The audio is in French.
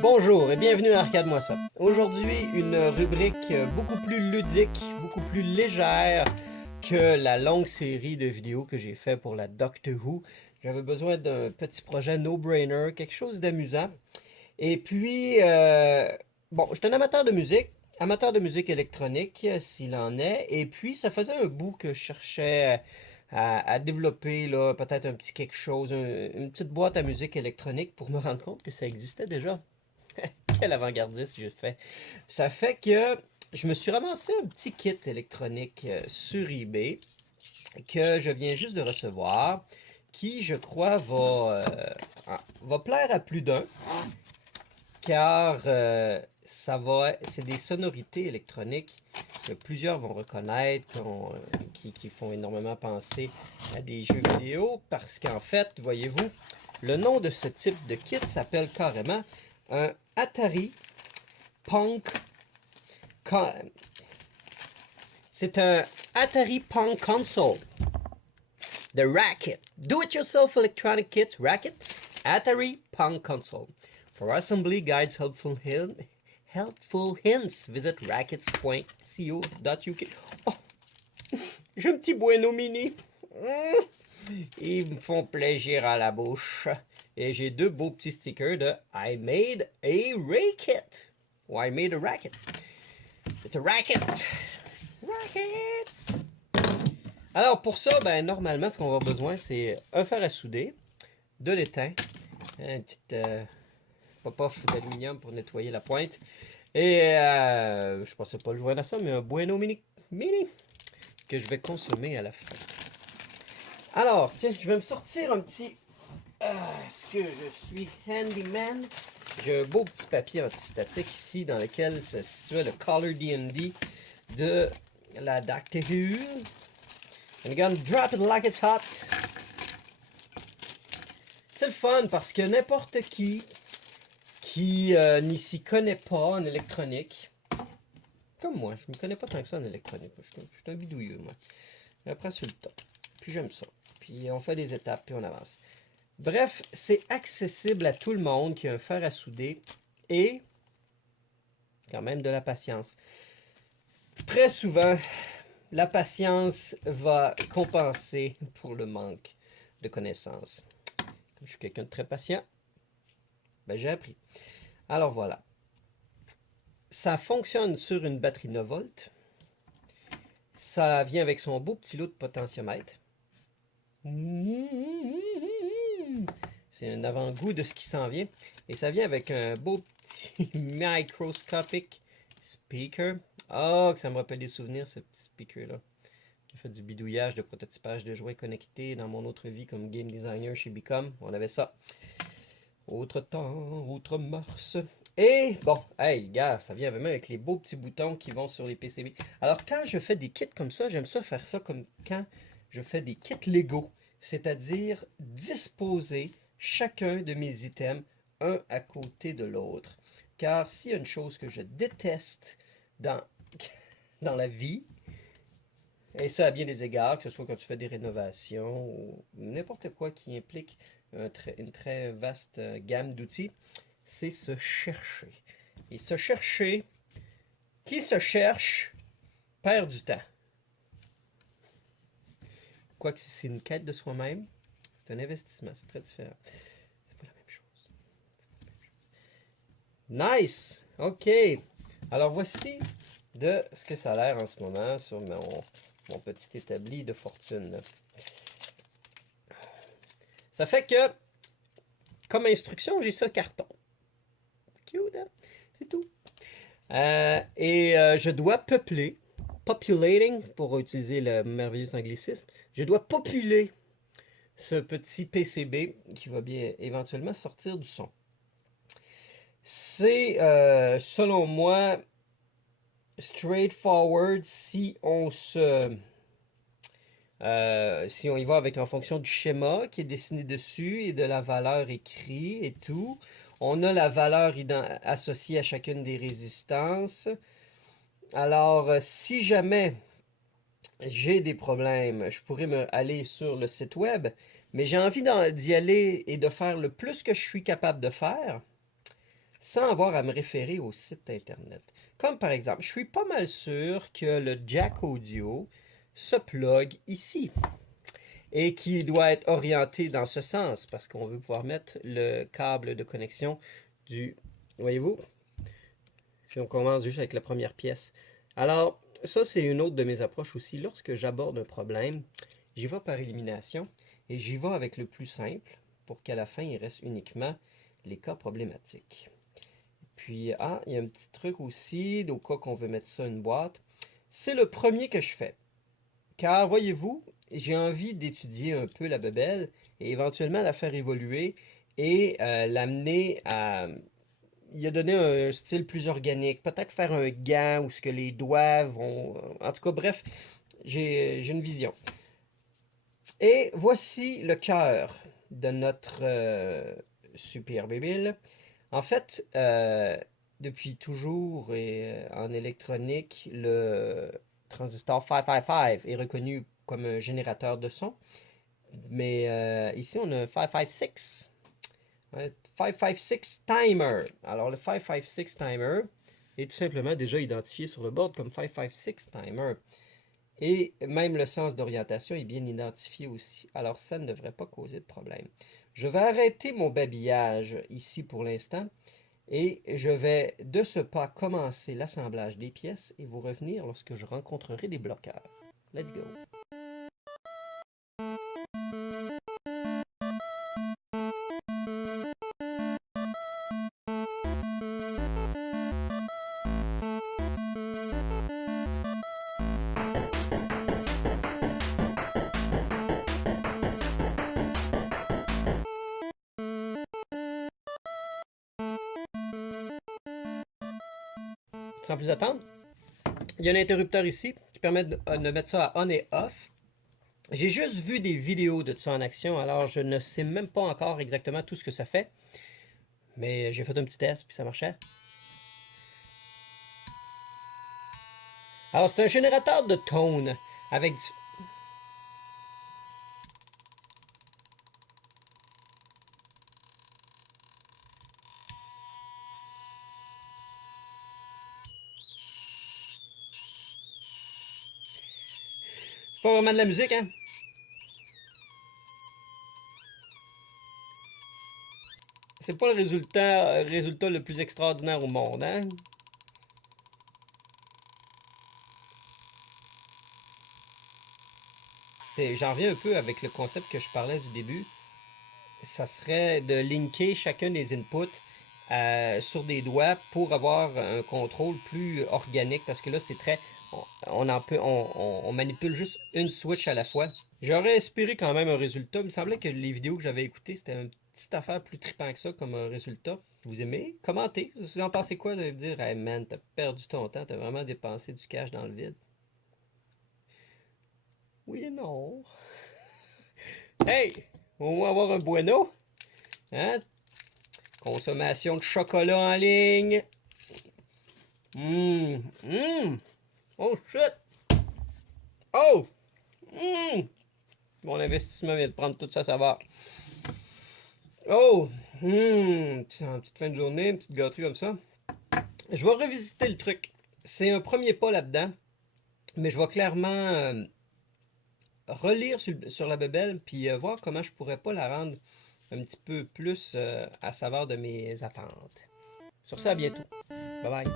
Bonjour et bienvenue à Arcade-moi ça. Aujourd'hui, une rubrique beaucoup plus ludique, beaucoup plus légère que la longue série de vidéos que j'ai fait pour la Doctor Who. J'avais besoin d'un petit projet no-brainer, quelque chose d'amusant. Et puis, bon, je suis un amateur de musique électronique, s'il en est. Et puis, ça faisait un bout que je cherchais à développer, là, peut-être un petit quelque chose, une petite boîte à musique électronique pour me rendre compte que ça existait déjà. Quel avant-gardiste j'ai fait. Ça fait que je me suis ramassé un petit kit électronique sur eBay que je viens juste de recevoir, qui je crois va plaire à plus d'un, car c'est des sonorités électroniques que plusieurs vont reconnaître, qui font énormément penser à des jeux vidéo, parce qu'en fait, voyez-vous, le nom de ce type de kit s'appelle carrément un Atari Punk. C'est un Atari Punk Console. The Racket. Do-it-yourself electronic kits Racket. Atari Punk Console. For assembly guides, helpful hints, visit rackets.co.uk. Oh, j'ai un petit bueno mini. Ils me font plaisir à la bouche. Et j'ai deux beaux petits stickers de I made a racket. Ou I made a racket. It's a racket. Racket. Alors pour ça, ben normalement, ce qu'on va avoir besoin, c'est un fer à souder, de l'étain, un petit pop-off d'aluminium pour nettoyer la pointe, et je pensais pas le joindre à ça, mais un bueno mini que je vais consommer à la fin. Alors, tiens, je vais me sortir un petit... Est-ce que je suis handyman? J'ai un beau petit papier antistatique ici dans lequel se situe le Color DMD de la Doctor Who. And gonna drop it like it's hot. C'est le fun parce que n'importe qui n'y s'y connaît pas en électronique, comme moi, je ne me connais pas tant que ça en électronique. Je suis un bidouilleux, moi. J'apprends sur le tas. Puis j'aime ça. Puis on fait des étapes, puis on avance. Bref, c'est accessible à tout le monde qui a un fer à souder et quand même de la patience. Très souvent, la patience va compenser pour le manque de connaissances. Comme je suis quelqu'un de très patient, ben j'ai appris. Alors voilà. Ça fonctionne sur une batterie 9 volts. Ça vient avec son beau petit lot de potentiomètre. C'est un avant-goût de ce qui s'en vient. Et ça vient avec un beau petit microscopic speaker. Oh, que ça me rappelle des souvenirs, ce petit speaker-là. J'ai fait du bidouillage, de prototypage de jouets connectés dans mon autre vie comme game designer chez Bicom. On avait ça. Autre temps, autre mars. Et bon, hey, gars, ça vient même avec les beaux petits boutons qui vont sur les PCB. Alors, quand je fais des kits comme ça, j'aime ça faire ça comme quand je fais des kits Lego. C'est-à-dire disposer chacun de mes items un à côté de l'autre. Car s'il y a une chose que je déteste dans, dans la vie, et ça à bien des égards, que ce soit quand tu fais des rénovations ou n'importe quoi qui implique une très vaste gamme d'outils, c'est se chercher. Et se chercher, qui se cherche, perd du temps. Quoique si c'est une quête de soi-même, c'est un investissement, c'est très différent. C'est pas la même chose. Nice! OK. Alors voici de ce que ça a l'air en ce moment sur mon petit établi de fortune. Ça fait que, comme instruction, j'ai ça carton. Cute, hein? C'est tout. Je dois populating, pour utiliser le merveilleux anglicisme, je dois populer ce petit PCB qui va bien éventuellement sortir du son. C'est, selon moi, straightforward si on y va avec en fonction du schéma qui est dessiné dessus et de la valeur écrite et tout. On a la valeur associée à chacune des résistances. Alors, si jamais j'ai des problèmes, je pourrais aller sur le site web, mais j'ai envie d'y aller et de faire le plus que je suis capable de faire. sans avoir à me référer au site internet. Comme par exemple, je suis pas mal sûr que le jack audio se plug ici et qui doit être orienté dans ce sens parce qu'on veut pouvoir mettre le câble de connexion du... Voyez-vous? Si on commence juste avec la première pièce. Alors, ça, c'est une autre de mes approches aussi. Lorsque j'aborde un problème, j'y vais par élimination et j'y vais avec le plus simple pour qu'à la fin, il reste uniquement les cas problématiques. Puis, il y a un petit truc aussi, au cas qu'on veut mettre ça une boîte. C'est le premier que je fais. Car, voyez-vous, j'ai envie d'étudier un peu la bebelle et éventuellement la faire évoluer et l'amener à y a donné un style plus organique. Peut-être faire un gant où ce que les doigts vont... En tout cas, bref, j'ai une vision. Et voici le cœur de notre super bébé. En fait, depuis toujours et en électronique, le transistor 555 est reconnu comme un générateur de son. Mais ici, on a un 556. Un 556 timer. Alors, le 556 timer est tout simplement déjà identifié sur le board comme 556 timer. Et même le sens d'orientation est bien identifié aussi. Alors, ça ne devrait pas causer de problème. Je vais arrêter mon babillage ici pour l'instant et je vais de ce pas commencer l'assemblage des pièces et vous revenir lorsque je rencontrerai des bloqueurs. Let's go! Sans plus attendre, il y a un interrupteur ici qui permet de mettre ça à on et off. J'ai juste vu des vidéos de ça en action, alors je ne sais même pas encore exactement tout ce que ça fait. Mais j'ai fait un petit test, puis ça marchait. Alors, c'est un générateur de tone avec... C'est pas vraiment de la musique, hein? C'est pas le résultat le plus extraordinaire au monde, hein? J'en reviens un peu avec le concept que je parlais du début. Ça serait de linker chacun des inputs sur des doigts pour avoir un contrôle plus organique parce que là c'est très on manipule juste une switch à la fois. J'aurais espéré quand même un résultat. Il me semblait que les vidéos que j'avais écoutées c'était une petite affaire plus trippant que ça comme un résultat. Vous aimez? Commentez. Vous en pensez quoi? Vous allez me dire, hey man, t'as perdu ton temps, t'as vraiment dépensé du cash dans le vide. Oui et non. Hey! Au moins avoir un bueno. Hein? Consommation de chocolat en ligne. Oh shit. Oh. Mon investissement vient de prendre toute sa saveur. Oh. En petite fin de journée, une petite gâterie comme ça. Je vais revisiter le truc. C'est un premier pas là-dedans. Mais je vais clairement relire sur la bebelle puis voir comment je pourrais pas la rendre un petit peu plus à saveur de mes attentes. Sur ça, à bientôt. Bye bye.